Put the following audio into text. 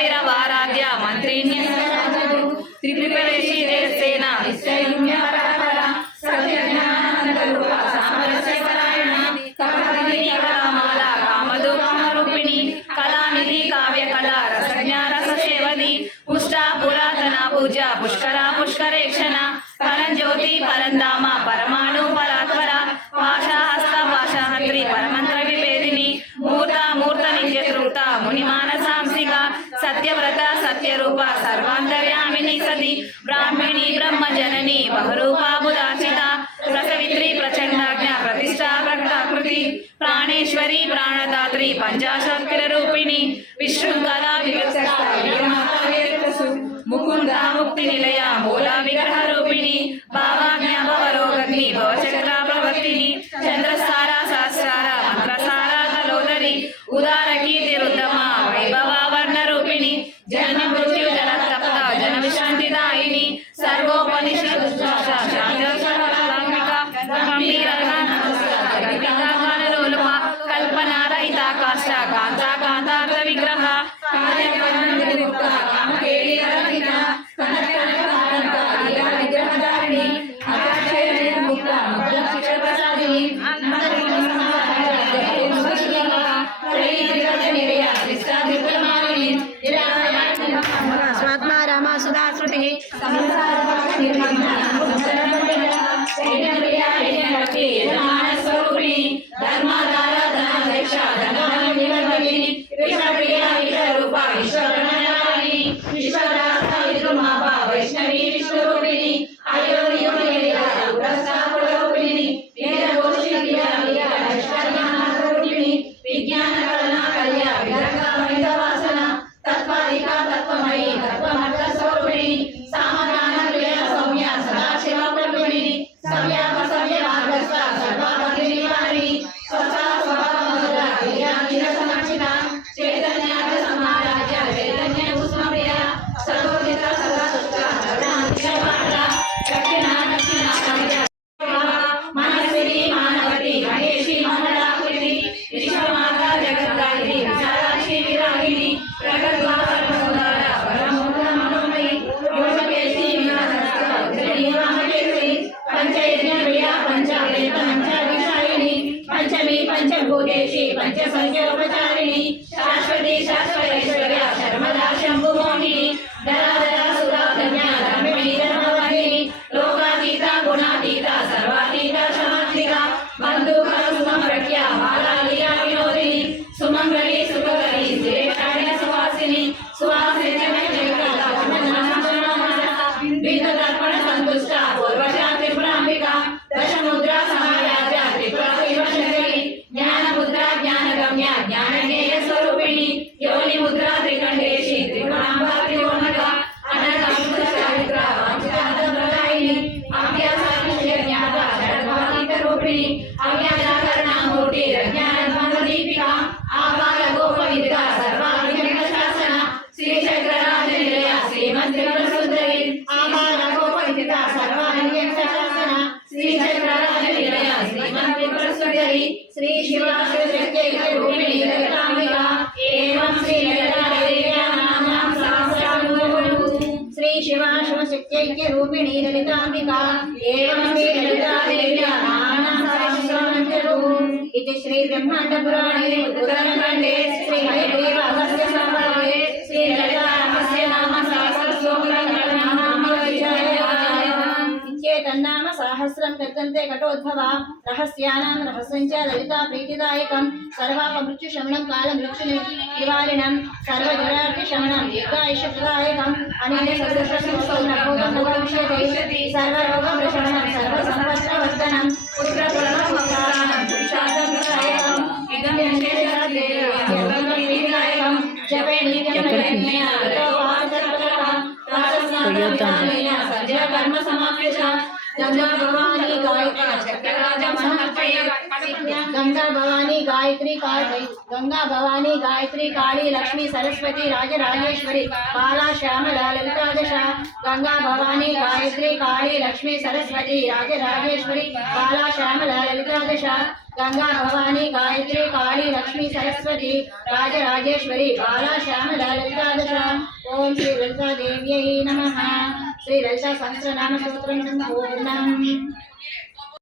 भैरवाराध्य मंत्रिण्य त्रिपुरेशी देवसेना कामरूपिणी कलानिधि काव्य कला रसज्ञा रससेवदी पुष्टा पुरातना पूजा पुष्करा पुष्करेक्षण परंज्योति परंधाम परमाणु परात्परा पाशाहस्त पाशाहंत्री परमंत्र विभेदिनी मूर्ता मूर्त नित्यतृप्ता मुनिमानसांसिका सत्यव्रता सत्यरूपा सर्वांतर्यामिनी सती ब्राह्मणी ब्रह्मजननी बहुरूपा बुधाचिता प्रसवित्री प्रचंडाज्ञा प्रतिष्ठा प्रकृति प्राणेश्वरी प्राणदात्री पंचाशक्तिरूपिणी विशृंखला मुकुंदा मुक्ति निलया मूला विग्रह रूपिणी भावाज्ञा भवरोगग्नि भवचक्रा प्रवर्तिनी चंद्रसारा सहस्रारा मंत्रसारा तलोदरी उदारकी तिरुद्धमा वैभवा वर्ण रूपिणी जन्म मृत्यु जलतप्त जन विश्रांतिदायिनी सर्वोपनिषद कल्पना रहिता काष्ठ कांता कांतार्थ विग्रह स्वात्मा रामा सुधा श्रुति वैष्णवी विष्णुरूपिणी विज्ञान कलना कल्या वासना तत्वादिका तत्वमयी तत्वमर्थ स्वरूपिणी सामगान क्रिया सौम्य सदाशिव प्रभुणी सव्याप सव्य मार्गस्था सर्वापति निवारिणी स्वसा स्वभावमधुरा क्रिया निरसमक्षिता चैतन्यार्थ समाराध्य चैतन्य उष्मप्रिया सर्वोदिता सदा सुष्टा सर्वांतिकपात्रा दक्षिणा दक्षिणा कविता मनस्विनी मानवती महेशी मंगलाकृति विश्वमाता जगद्धात्री विशालाक्षी विरागिणी प्रगद्वार मनोदारा परमोदा मनोमयी योगकेशी विनाशस्थ रामकेशी पंचयज्ञ प्रिया पंचावेद पंचाविषायिणी पंचमी पंचभूतेशी पंचसंख्योपचारिणी शाश्वती शाश्वतैश्वर्या शर्मदा शंभुमोहिनी धराधरा सुधाधन्या धर्मिणी धर्मवाहिनी लोकातीता गुणातीता सर्वातीता क्षमात्मिका बंधुकर सुमप्रख्या बालालिया विनोदिनी सुमंगली सुखकरी श्रेष्ठाण्य सुवासिनी सुवासिनी विधतर्पण संतुष्टा पूर्वशा त्रिपुरांबिका दशमुद्रा सहायाद्या त्रिपुरा विवशकरी ज्ञान मुद्रा ज्ञानगम्या ज्ञानज्ञेय स्वरूपिणी योनि मुद्रा त्रिकंडेशी त्रिपुरांबा त्रिकोणका अनंत चारित्रा वांछितार्थप्रदायिनी अभ्यासाविषय ज्ञाता जडभातीत रूपिणी अज्ञानाकरणामूर्ति अज्ञानद्वंद्वदीपिका आबाल गोपविद्या सर्वाधिक शासन श्री चक्रराज निलया श्रीमद्रिपुरसुंदरी आबाल गोपविद्या सर्वाधिक शासन श्री चक्रराज निलया श्रीमद्रिपुरसुंदरी श्री शिवाशक्ति रूपिणी ललितांबिका एवं श्री ललिता देव्या नाम सहस्रानुः श्री शिवाशक्ति रूपिणी ललितांबिका एवं श्री ललिता देव्या नाम सहस्रानुः इति श्री ब्रह्मांड पुराणे उत्तरखंडे श्री हयग्रीव अगस्त्य संवादे श्री ललिता अगस्त्य नाम सहस्र श्लोकनाम तन्नाम सहस्रं तद्गन्ते घटोद्भवा रहस्यानां रहस्यञ्च ललिता प्रीतिदायकं सर्वापमृत्युशमनं कालमृत्युनिवारिणं सर्वजरार्तिशमनं दीर्घायुष्यप्रदायकम् अनिलसदृशसंस्थौनभूतमुपविश्यते सर्वरोगप्रशमनं सर्वसम्पत्प्रवर्धनं पुत्रपुत्रमकारणं पुरुषार्थप्रदायकम् इदं यशेषादेयं जपे नित्यमयज्ञया संजय कर्म समाप्य गंगा भवानी गायत्री काली लक्ष्मी सरस्वती राजराजेश्वरी बाला श्यामला ललिता दशा गंगा भवानी गायत्री काली लक्ष्मी सरस्वती राजराजेश्वरी बाला श्यामला ललिता दशा गंगा भवानी गायत्री काली लक्ष्मी सरस्वती राजराजेश्वरी बाला श्यामला ललिता दश। ओम श्री ललिता देव्यै नमः। श्री ललिता सहस्रनाम स्तोत्रं संपूर्णम्।